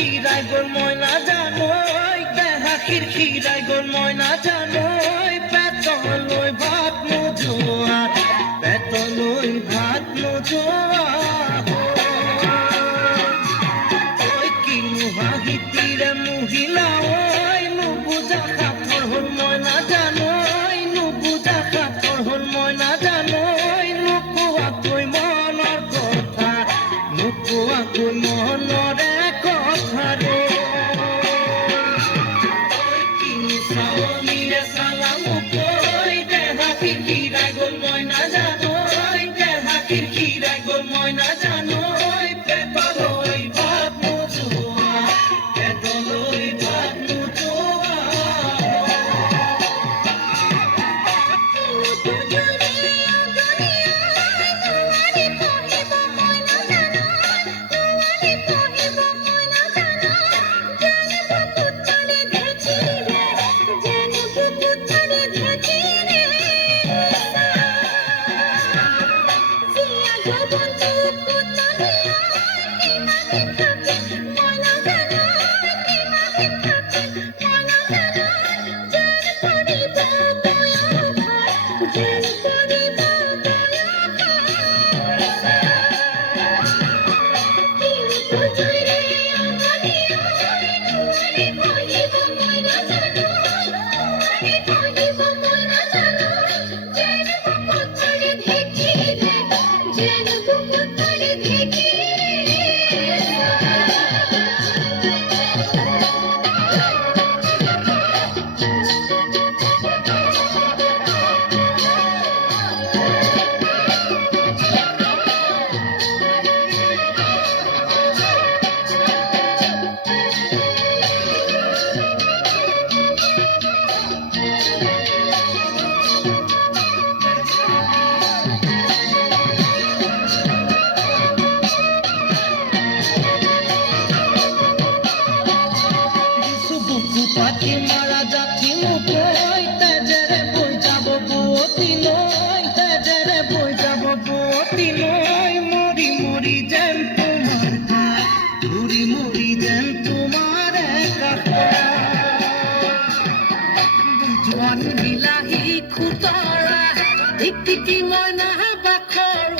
খিরখিরাই গো ময়না জানোই দেহা খিরখিরাই গো ময়না জানোই পেতলই ভাত নোজোয়া পেতলই ভাত নোজোয়া ওই কি মুহাহিতিরে মহিলা ওই নুবুজা কাপড় হল ময়না জানোই নুবুজা কাপড় হল ময়না জানোই নুকুয়া কই মনের কথা নুকুয়া কই মনরে কথা রে ওই কি সাওমিরে সালাম কই দেহা খিরখিরাই গো ময়না জানোই দেহা খিরখিরাই গো ময়না জানোই পেতলই ভাত নোজোয়া পেতলই ভাত নোজোয়া পাখি মারা যাচ্ছি মুখই তেজেরে বই যাব বতি নয় তেজেরে বই যাব বতি নয় মরি মরি যেন তোমার ঘুরি মরি যেন তোমার বুঝওয়ান বিলাহী খুতরা টিকটিকি ময়না বাখর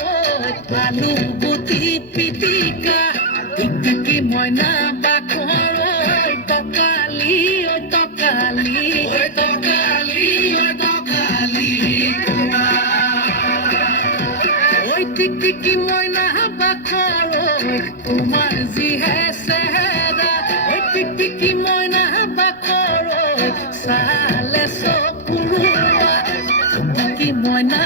আলুগুটি পিটিকা টিকটিকি ময়না বাখর তকালি ও তকালি ও তকালি ও তকালি ওই টিকটিকি ময়না বাখর তোমার জিহে চেহেরা ওই টিকটিকি ময়না বাখর চালে চকুৰুৱা টিকটিকি ময়না